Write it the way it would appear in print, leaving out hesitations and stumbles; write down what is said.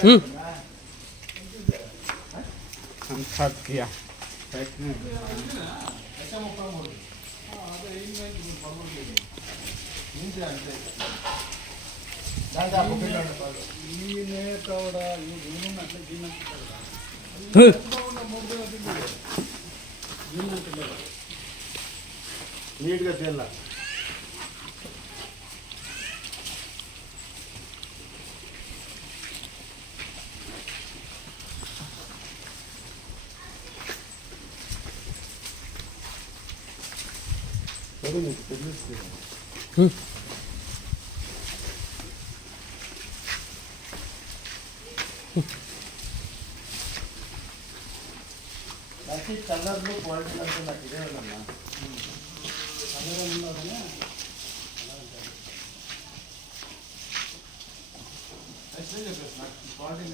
ಹ್ಞೂ ಸಂಸಾದ್ಕಿಯ నీట్గా తెల్ల కలర్లు క్వాలిటీ అంటే నాకు ఇదే ఉందమ్మా కలర్ ఉన్నదనే క్వాలిటీ